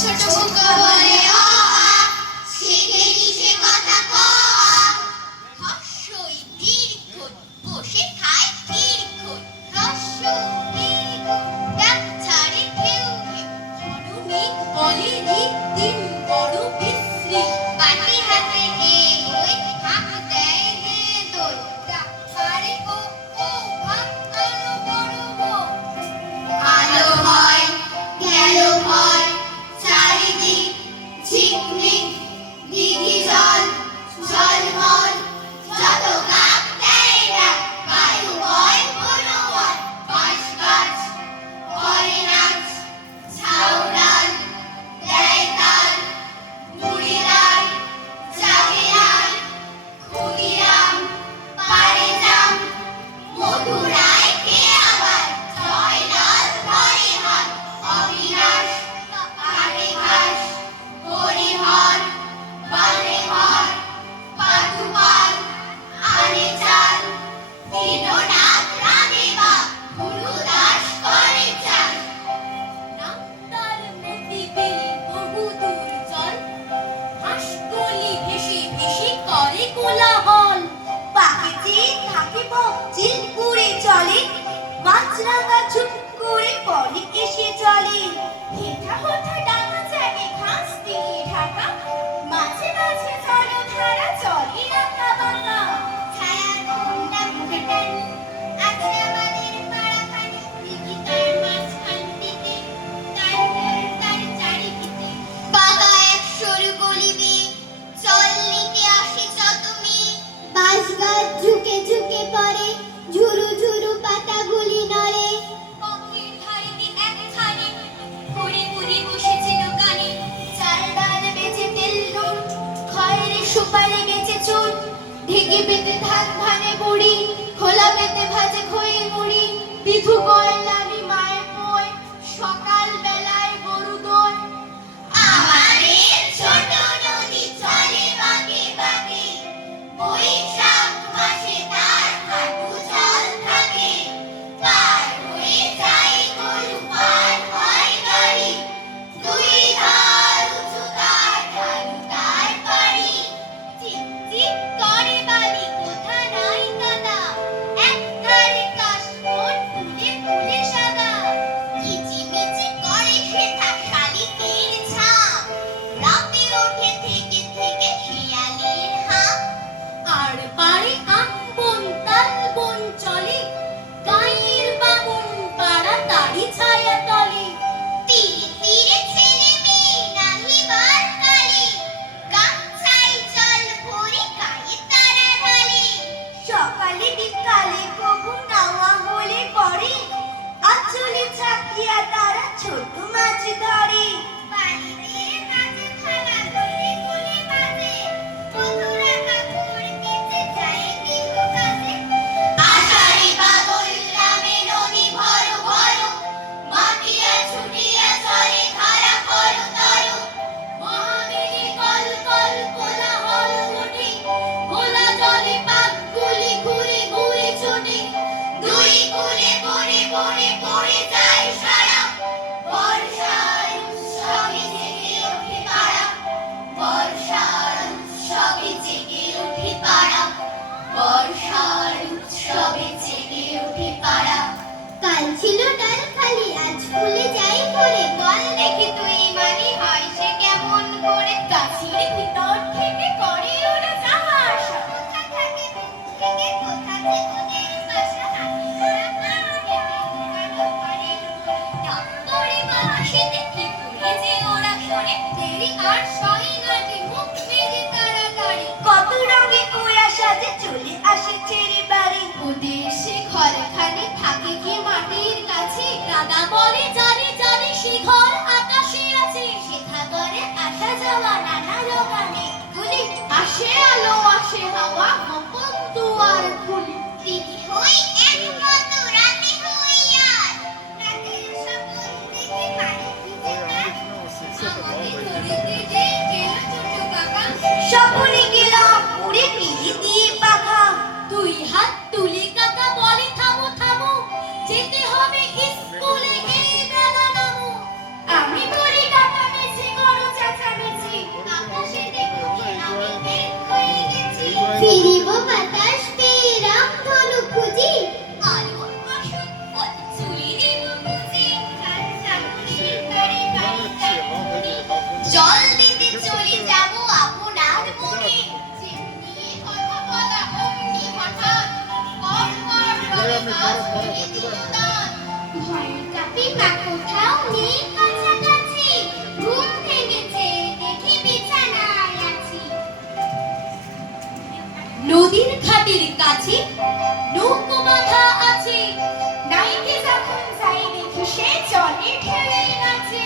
ছোট খোকা বলে অ আ, শেখেনি সে কথা ক আ। হর্ষই দীর্ঘই বসে খায় দীর্ঘই, হর্ষ দীর্ঘ ডাক ছাড়ে ঢেউ ঢেউ। হরমি বলেনি দিন বড় বিশ্রী, পাটি হাতে এ হই হাঁক দেয় হে দই। ডাক ছাড়ে ও ও ভাগ আলো বড় বো। আলো হয় গেল ভয়, চারিদিক ঝিকমিক দিঘি জল ঝলমল। যত কাক দেয় ডাক, বায়ু বয় বনবন। বাঁশ গাছ করে নাচ, ঝাউ ডাল দেয় তাল। মুড়িলাল জাগে লাল, ক্ষুদিরাম পারে জাম। মধুরায় কে আবার, জয়লাল ধরে হাত। অবিনাশ কাটে ঘাস, হরিহর বাঁধে ঘর। পাটুপাল আনে চাল, দীননাথ রাঁধে ভাত। গুরুদাস করে চাল। রামতাল মতি বিল বহুদূর জল, হাঁসগুলি ভেসে ভেসে করে কোলাহল। পাকে যে থাকে বক চিল উড়ে চলে, মাছরাঙা ঝুপ করে পরে এসে চলে। হেঠা হোঠা ডাঙা জাগে ঘাস দিয়ে ঢাকা, মাঝে মাঝে জলধারা চলে আঁকা বাঁকা। ছায়ার কোনটা মুখে টান, আছে আমাদের পাড়াখানে। দিঘি তার মাঝখানটিতে, তার মোড় তার চারিদিকে। বাঁকা এক সরু গলি বেয়ে জল নিতে আসে যত মেয়ে। বাঁশ গাছ ঝুঁকে ঝুঁকে পড়ে, ঝুরু ঝুরু পাতাগুলি নড়ে। পথের ধারেতে একখানে ঘুরে ঘুরে বসেছে দোকানে। চাল ডাল বেচে তেল নুন, খয়েরে সুপারি বেচে চুন। ঢেকে পেতে ধান ভানে বুড়ি, খোলা পেতে ভাজে খই মুড়ি। বিধু কয়লানি মায়ের বই, সকাল বেলায় গরু দই। আমাদের ছোট নদী চলে বাঁকে বাঁকে, বৈশাখ মাসে তার হাঁটু জল থাকে। পার হয়ে যায় গরু, পার হয় গাড়ি। দুই ধার উঁচু তার, ঢালু তার বাড়ি। চিক চিক করে বালি, কোথা নাই কাদা। এক ধারে কাশফুল ফুলে ফুলে সাদা। কিচিমিচি করে সেথা শালিকের ঝাঁক, রাতে ওঠে থেকে থেকে শিয়ালের হাঁক। আর পারে আমবন তালবন চলে, গাঁয়ের বামুন পাড়া তারি ছায়া তলে। তীরে তীরে ছেলে মেয়ে নাহিবার কালে, গামছায় জল ভরে গায়ে তারা ঢালে। সকালে বিকালে কবু নাওয়া হলে পরে, আঁচলে ছাকিয়া তারা ছোট মাছ ধরে। বাড়িতে কাছে থালা ধরে কোলে বাজে, মধুরা কাপড় কেচে যায় গৃহ কাজে। আষাঢ়ে বাদল নামে নদী ভর ভর, মাতিয়া ছুটিয়া চলে ধারা কর তর। মহাবেগে কল কল কোলাহল ওঠে, ঘোলা জলে পাকগুলি ঘুরে ঘুরে ছোটে। দুই কূলে পড়ে পড়ে পড়ে যায় সারা, বর্ষার উৎসবে জেগে ওঠে পাড়া। বর্ষার উৎসবে জেগে ওঠে পাড়া, বর্ষার উৎসবে জেগে ওঠে পাড়া। কাল ছিল ডাল খালি, আজ ফুলে যাই ভরে। বল দেখি তুই মানি হয় সে কেমন করে। গাছের ভিতর থেকে করে ওরা যাওয়া আসা, কোথা থাকে মুখ থেকে কোথা যে ওদের বাসা। হাতি ঘোড়া কানে কালো ঘরের উপর, ডাক করে বাঁশিতে কি করে যে ওরা শোনে। দেরি আর সয় না যে মুখ বেঁধে তাড়াতাড়ি, কত রঙে ওরা সাজে চলে আসে ছেড়ে বাড়ি। ওদের সে ঘরখানে থাকে কি মাটির কাছে, দাদা বলে জানে জানে সে ঘর আকাশে আছে। সেথা করে আসা যাওয়া নানা রঙানে তুলি, আসে আলো আসে হাওয়া গোপন দুয়ার খুলি। দিদি হই একমত রাতে হই আর, রাতের স্বপন দেখে পানি ভিজে তার। আমাকে ধরিতে যে গেল ছোট কাকা, স্বপনে গেলাম উড়ে পিড়ি দিয়ে পাখা। দুই হাত তুলে কাকা বলে থামো থামো, যেতে হবে স্কুলে। কাকিমা কোথাও নেই কাছাকাছি, ঘুম ভেঙেছে দেখি বিছানায় আছি। নদীর ঘাটের কাছে নৌকো বাঁধা আছে, নাইকে যখন যাই দেখি সে জলে ঢেউয়ে গেছে।